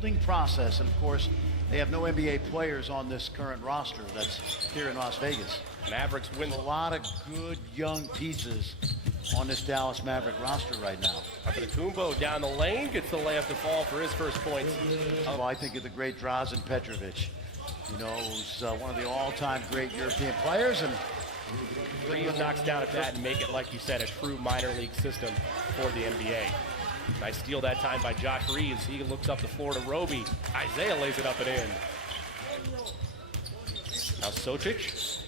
Building process, and of course, they have no NBA players on this current roster that's here in Las Vegas. Mavericks win. A lot of good young pieces on this Dallas Maverick roster right now. Kumbo down the lane, gets the layup to fall for his first points. Well, I think of the great Drazen Petrovic, you know, who's one of the all-time great European players. And Reeves knocks down at that and make it, like you said, a true minor league system for the NBA. Nice steal that time by Josh Reeves. He looks up the floor to Roby. Isaiah lays it up and in. Now Socic.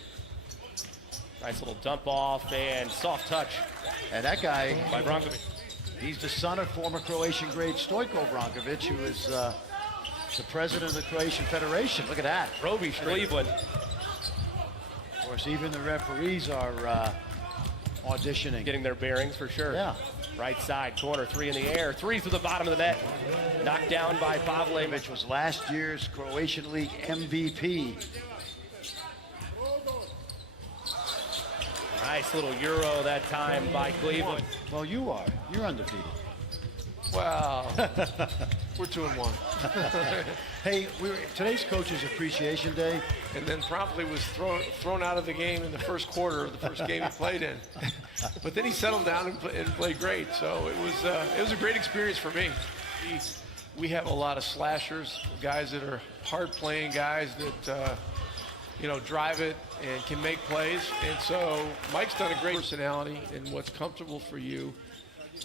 Nice little dump off and soft touch. And that guy, by Brankovic. He's the son of former Croatian great Stojko Brankovic, who is the president of the Croatian Federation. Look at that. Roby, Cleveland. Of course, even the referees are auditioning. Getting their bearings for sure. Yeah. Right side, corner, three in the air. Three through the bottom of the net. Knocked down by Pavy. Which was last year's Croatian League MVP. Nice little Euro that time by Cleveland. Well, you are. You're undefeated. Well, we're 2-1. Hey, today's Coach's Appreciation Day. And then promptly was thrown out of the game in the first quarter of the first game he played in. But then he settled down and played great. So it was a great experience for me. We have a lot of slashers, guys that are hard-playing guys that you know, drive it and can make plays. And so Mike's done a great personality and what's comfortable for you.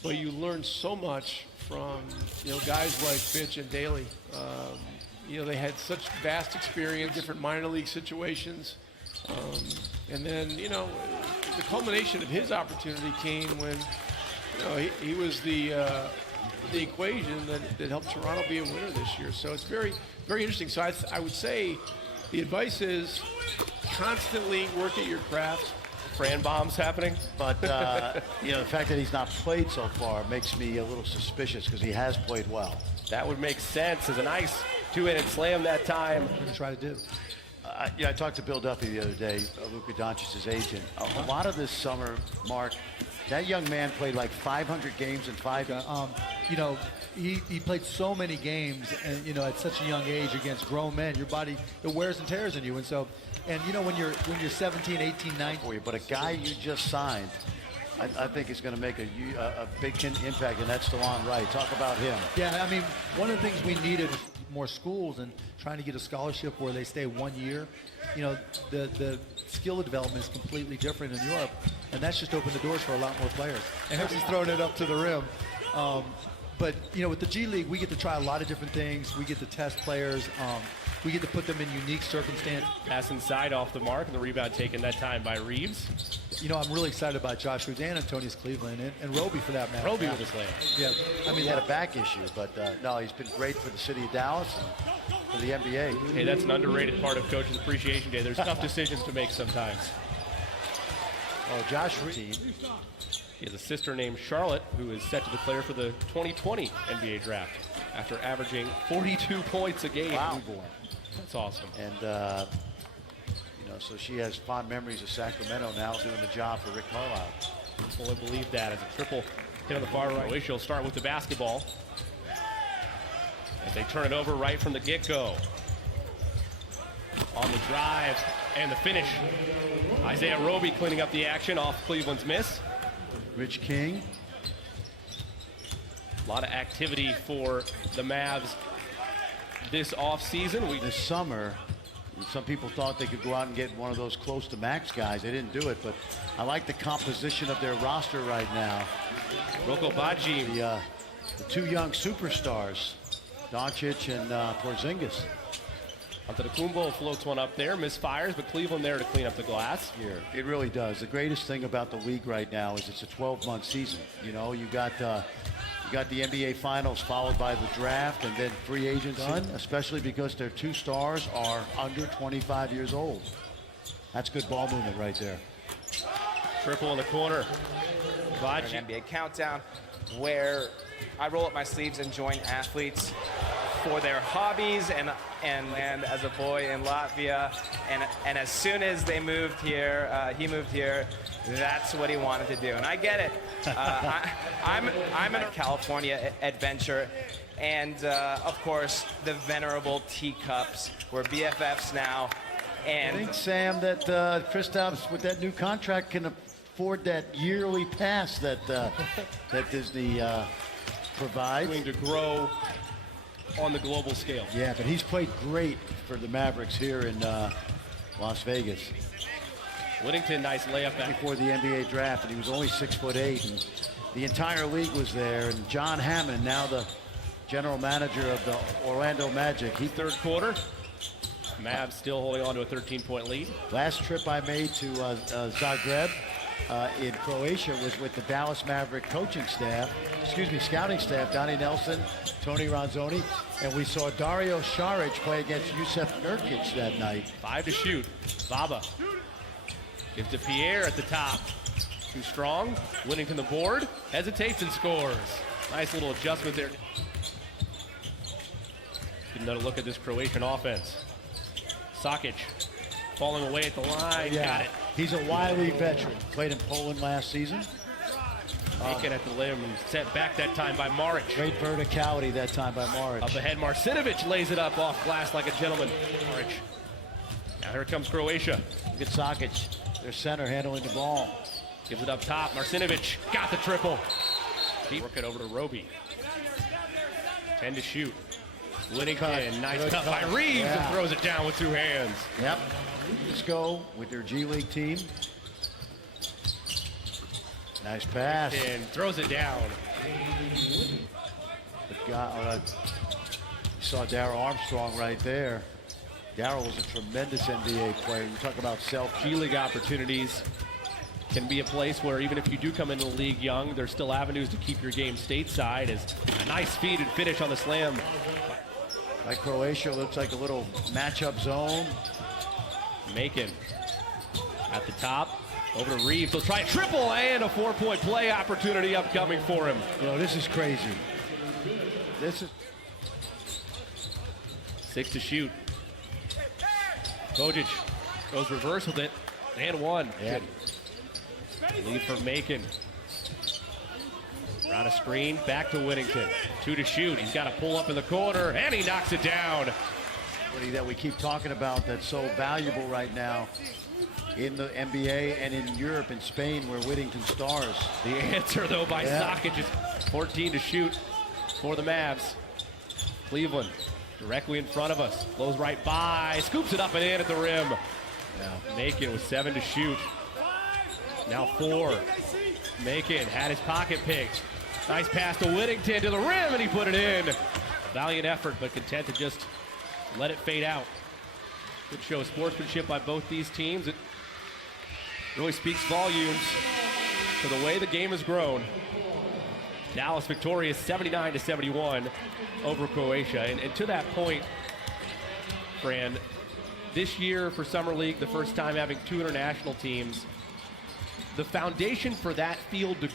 But you learn so much from, you know, guys like Fitch and Daly. You know, they had such vast experience, different minor league situations. And then, you know, the culmination of his opportunity came when, you know, he was the equation that helped Toronto be a winner this year. So it's very, very interesting. So I would say the advice is constantly work at your craft. Fran bombs happening. But, you know, the fact that he's not played so far makes me a little suspicious because he has played well. That would make sense. As a nice two-handed slam that time. What are you going to try to do? Yeah, I talked to Bill Duffy the other day, Luka Doncic's agent. A lot of this summer, Mark, that young man played like 500 games in 5 years. You know, he played so many games, and you know, at such a young age against grown men, your body, it wears and tears on you. And so, and you know, when you're 17, 18, 19. But a guy you just signed, I think is going to make a big impact, and that's DeLon Wright. Talk about him. Yeah, I mean, one of the things we needed was more schools and trying to get a scholarship where they stay 1 year. You know, the skill development is completely different in Europe, and that's just opened the doors for a lot more players. And he's throwing it up to the rim. But, you know, with the G League, we get to try a lot of different things. We get to test players. We get to put them in unique circumstances. Pass inside off the mark, and the rebound taken that time by Reeves. You know, I'm really excited about Josh Reeves and Antonius Cleveland and Roby for that matter. Roby with his layup. Yeah, I mean, he had a back issue, but no, he's been great for the city of Dallas and for the NBA. Hey, that's an underrated part of Coach's Appreciation Day. There's tough decisions to make sometimes. Oh, Josh Reeves. He has a sister named Charlotte who is set to declare for the 2020 NBA draft after averaging 42 points a game. Wow. That's awesome. And, you know, so she has fond memories of Sacramento now doing the job for Rick Carlisle. Fully believe that as a triple hit on the far right. Croatia will start with the basketball as they turn it over right from the get-go. On the drive and the finish. Isaiah Roby cleaning up the action off Cleveland's miss. Rich King. A lot of activity for the Mavs this offseason. This summer, some people thought they could go out and get one of those close to max guys. They didn't do it, but I like the composition of their roster right now. Roko Baji. The two young superstars, Doncic and Porzingis. Antetokounmpo floats one up there, misfires, but Cleveland there to clean up the glass. Here, it really does. The greatest thing about the league right now is it's a 12-month season. You know, you got the NBA Finals followed by the draft and then free agency, especially because their two stars are under 25 years old. That's good ball movement right there. Triple in the corner. Baji. An NBA countdown where I roll up my sleeves and join athletes for their hobbies and as a boy in Latvia, and as soon as they moved here, he moved here, that's what he wanted to do, and I get it. I'm in a California adventure, And of course, the venerable teacups. We're BFFs now. I And think, Sam, that Kristaps, with that new contract, can afford that yearly pass that that Disney provides. Going to grow on the global scale. Yeah, but he's played great for the Mavericks here in Las Vegas Whittington, nice layup back. before the NBA draft, and he was only 6'8", and the entire league was there. And John Hammond, now the general manager of the Orlando Magic, he Third quarter. Mavs still holding on to a 13-point lead. last trip I made to Zagreb in Croatia was with the Dallas Maverick coaching staff, scouting staff, Donnie Nelson, Tony Ronzoni, and we saw Dario Saric play against Jusuf Nurkic that night. 5 to shoot. Baba gives to Pierre at the top. Too strong. Whittington the board. Hesitates and scores. Nice little adjustment there. Get another look at this Croatian offense. Sakic falling away at the line. Got it. He's a wily veteran. Played in Poland last season. Taken at the limb and sent back that time by Maric. Great verticality that time by Maric. Up ahead, Marcinovic lays it up off glass like a gentleman. Maric. Now here comes Croatia. Look at Sakic, their center, handling the ball. Gives it up top. Marcinovic got the triple. He work it over to Roby. 10 to shoot. Whittington, nice Good cut by cut. Reeves Yeah. and throws it down with 2 hands. Yep. Let's go with their G League team. Nice pass. And throws it down. You saw Darryl Armstrong right there. Darryl was a tremendous NBA player. You talk about G League opportunities can be a place where even if you do come into the league young, there's still avenues to keep your game stateside. As a nice feed and finish on the slam. like Croatia. Looks like a little matchup zone. Macon at the top. Over to Reeves. He'll try a triple and a 4-point play opportunity upcoming for him. You know, this is crazy. This is 6 to shoot. Kojic goes reverse with it. And 1. yeah. Lead for Macon. Around a screen, back to Whittington. 2 to shoot. He's got to pull up in the corner, and he knocks it down. that we keep talking about that's so valuable right now in the NBA and in Europe and Spain where Whittington stars. The answer, though, by Sakic is 14 to shoot for the Mavs. Cleveland directly in front of us. Blows right by, scoops it up and in at the rim. Yeah. Macon with 7 to shoot. Now 4. Macon had his pocket picked. Nice pass to Whittington to the rim, and he put it in. Valiant effort, but content to just let it fade out. Good show of sportsmanship by both these teams. It really speaks volumes to the way the game has grown. Dallas victorious 79-71 over Croatia. And to that point, Fran, this year for Summer League, the first time having 2 international teams, the foundation for that field to